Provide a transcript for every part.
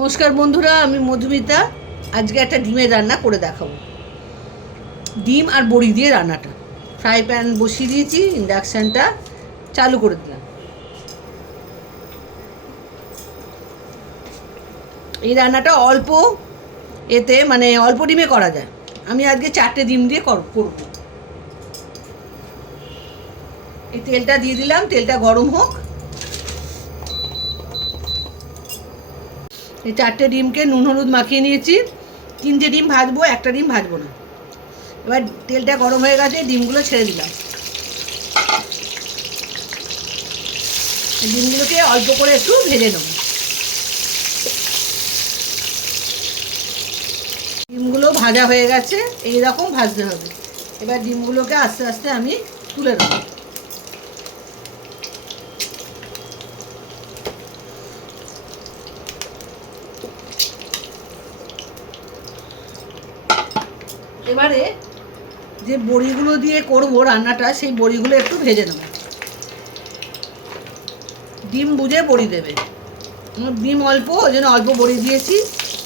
নমস্কার বন্ধুরা, আমি মধুমিতা। আজকে একটা ডিমের রান্না করে দেখাবো। ডিম আর বড়ি দিয়ে রান্নাটা। ফ্রাই প্যান বসিয়ে দিয়েছি, ইন্ডাকশানটা চালু করে দিলাম। এই রান্নাটা অল্প অল্প ডিমে করা যায়। আমি আজকে 4টে ডিম দিয়ে করব। এই তেলটা দিয়ে দিলাম, তেলটা গরম হোক। এই 4টে ডিমকে নুন হলুদ মাখিয়ে নিয়েছি। 3টে ডিম ভাজবো, একটা ডিম ভাজবো না। এবার তেলটা গরম হয়ে গেছে, ডিমগুলো ছেড়ে দিলাম। ডিমগুলোকে অল্প করে একটু ভেজে নেব। ডিমগুলো ভাজা হয়ে গেছে, এইরকম ভাজতে হবে। এবার ডিমগুলোকে আস্তে আস্তে আমি তুলে নেব। এবারে যে বড়িগুলো দিয়ে করব রান্নাটা, সেই বড়িগুলো একটু ভেজে নেব। ডিম বুঝে বড়ি দেবে। ডিম অল্প, ওই জন্য অল্প বড়ি দিয়েছি।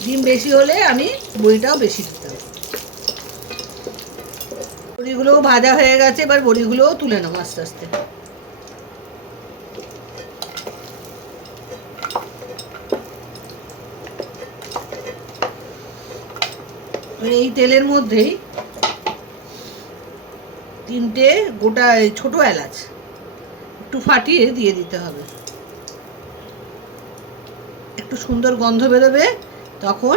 ডিম বেশি হলে আমি বড়িটাও বেশি দিতে হবে। বড়িগুলোও ভাজা হয়ে গেছে, এবার বড়িগুলোও তুলে নেবো আস্তে আস্তে। এই তেলের মধ্যেই 3টে গোটা ছোট এলাচ একটু ফাটিয়ে দিয়ে দিতে হবে। একটু সুন্দর গন্ধ বেরোবে, তখন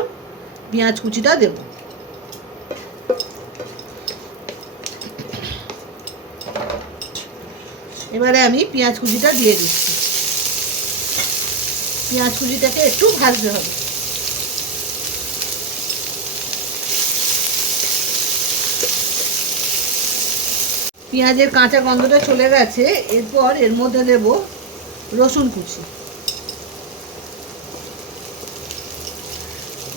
পেঁয়াজ কুচিটা দেব। এবারে আমি পেঁয়াজ কুচিটা দিয়ে দিচ্ছি। পেঁয়াজ কুচিটাকে একটু ভাজতে হবে। পেঁয়াজের কাঁচা গন্ধটা চলে গেছে। এরপর এর মধ্যে দেব রসুন কুচি।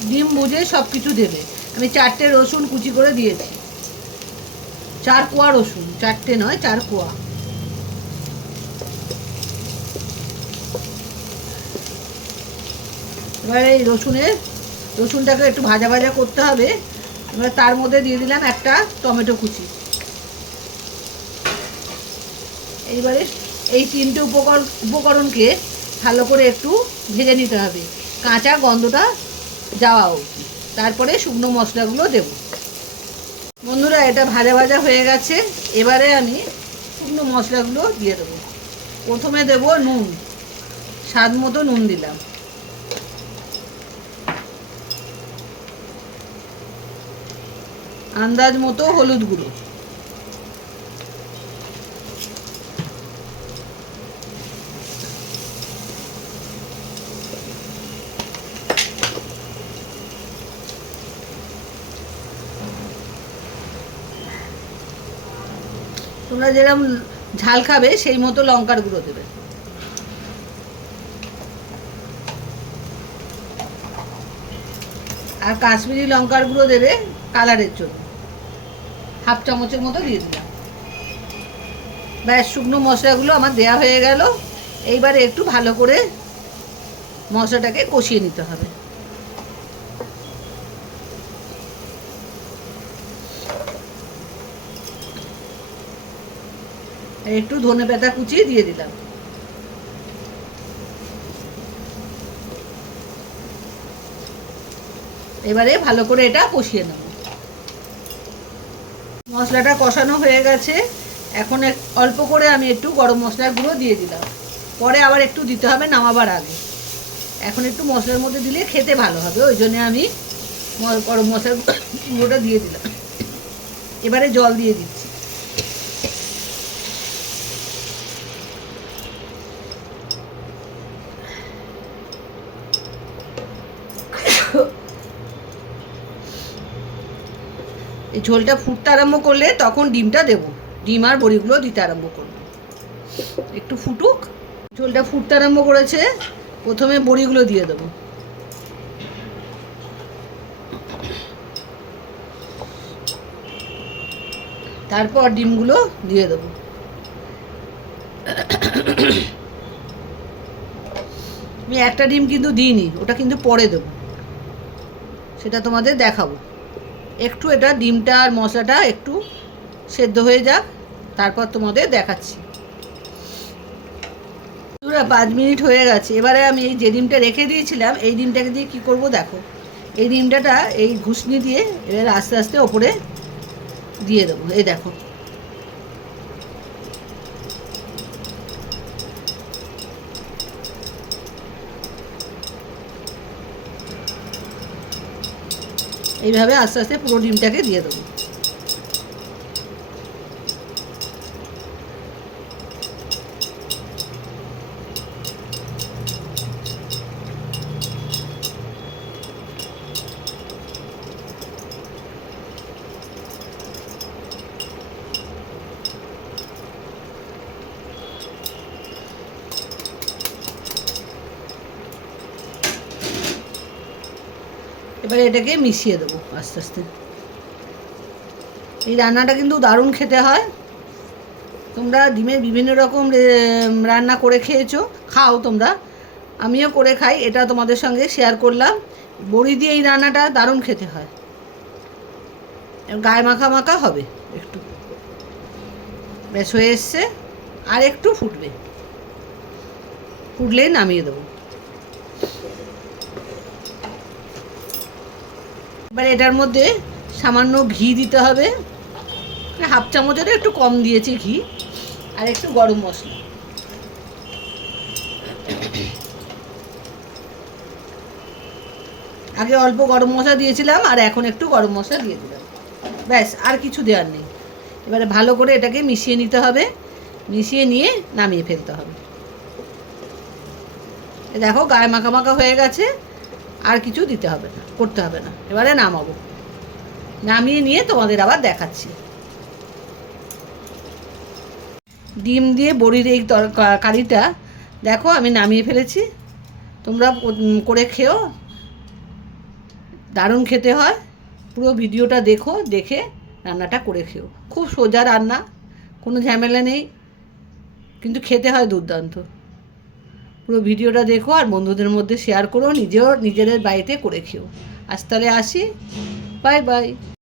ডিম বুঝে সব কিছু দেবে। আমি 4টে রসুন কুচি করে দিয়েছি। 4 কোয়া রসুন, 4টে নয়, 4 কোয়া। এবার এই রসুনটাকে একটু ভাজা ভাজা করতে হবে। এবার তার মধ্যে দিয়ে দিলাম একটা টমেটো কুচি। এইবারে এই 3টে উপকরণকে ভালো করে একটু ভেজে নিতে হবে, কাঁচা গন্ধটা যাওয়া উচিত। তারপরে শুকনো মশলাগুলো দেব। বন্ধুরা, এটা ভাজা ভাজা হয়ে গেছে। এবারে আমি শুকনো মশলাগুলো দিয়ে দেবো। প্রথমে দেব নুন, স্বাদ মতো নুন দিলাম। আন্দাজ মতো হলুদ গুঁড়ো। তোমরা যেরকম ঝাল খাবে সেই মতো লঙ্কার গুঁড়ো দেবে। আর কাশ্মীরি লঙ্কার গুঁড়ো দেবে কালারের জন্য। 1/2 চামচের মতো দিয়ে দিলাম। ব্যাস, শুকনো মশলাগুলো আমার দেয়া হয়ে গেল। এইবারে একটু ভালো করে মশলাটাকে কষিয়ে নিতে হবে। একটু ধনেপাতা কুচিয়ে দিয়ে দিলাম। এবারে ভালো করে এটা কষিয়ে নেব। মশলাটা কষানো হয়ে গেছে। এখন অল্প করে আমি একটু গরম মশলার গুঁড়ো দিয়ে দিলাম। পরে আবার একটু দিতে হবে নামাবার আগে। এখন একটু মশলার মধ্যে দিলে খেতে ভালো হবে, ওই জন্য আমি গরম মশলার গুঁড়োটা দিয়ে দিলাম। এবারে জল দিয়ে দিচ্ছি। এই ঝোলটা ফুটতে আরম্ভ করলে তখন ডিমটা দেব। ডিম আর বড়িগুলো দিতে আরম্ভ করব। একটু ফুটুক। ঝোলটা ফুটতে আরম্ভ করেছে, প্রথমে বড়িগুলো দিয়ে দেবো। তারপর ডিমগুলো দিয়ে দেবো। আমি একটা ডিম কিন্তু দিইনি, ওটা কিন্তু পরে দেবো, সেটা তোমাদের দেখাবো। একটু এটা ডিমটা আর মশলাটা একটু সেদ্ধ হয়ে যাক, তারপর তোমাদের দেখাচ্ছি। 5 মিনিট হয়ে গেছে। এবারে আমি এই যে ডিমটা রেখে দিয়েছিলাম, এই ডিমটাকে দিয়ে কী করব দেখো। এই ডিমটাটা এই ঘুষনি দিয়ে এবার আস্তে আস্তে ওপরে দিয়ে দেবো। এই দেখো, এইভাবে আস্তে আস্তে পুরো ডিমটাকে দিয়ে দেবো। এবারে এটাকে মিশিয়ে দেবো আস্তে আস্তে। এই রান্নাটা কিন্তু দারুণ খেতে হয়। তোমরা ডিমের বিভিন্ন রকম রান্না করে খেয়েছো, খাও তোমরা, আমিও করে খাই, এটা তোমাদের সঙ্গে শেয়ার করলাম। বড়ি দিয়ে এই রান্নাটা দারুণ খেতে হয়, গায়ে মাখা মাখা হবে একটু। ব্যাস হয়ে এসছে, আর একটু ফুটবে, ফুটলেই নামিয়ে দেবো। এবার এটার মধ্যে সামান্য ঘি দিতে হবে, হাফ চামচের একটু কম দিয়েছি ঘি, আর একটু গরম মশলা। আগে অল্প গরম মশলা দিয়েছিলাম, আর এখন একটু গরম মশলা দিয়ে দিলাম, ব্যাস, আর কিছু দেওয়ার নেই। এবারে ভালো করে এটাকে মিশিয়ে নিতে হবে, মিশিয়ে নিয়ে নামিয়ে ফেলতে হবে। দেখো গায়ে মাখা মাখা হয়ে গেছে, আর কিছু দিতে হবে না, করতে হবে না। এবারে নামাবো, নামিয়ে নিয়ে তোমাদের আবার দেখাচ্ছি। ডিম দিয়ে বড়ির এই কারিটা দেখো আমি নামিয়ে ফেলেছি। তোমরা করে খেও, দারুণ খেতে হয়। পুরো ভিডিওটা দেখো, দেখে রান্নাটা করে খেও। খুব সোজা রান্না, কোনো ঝামেলা নেই, কিন্তু খেতে হয় দুর্দান্ত। পুরো ভিডিওটা দেখো আর বন্ধুদের মধ্যে শেয়ার করো, নিজেদের বাড়িতে করে খেও। আজ তাহলে আসি, বাই বাই।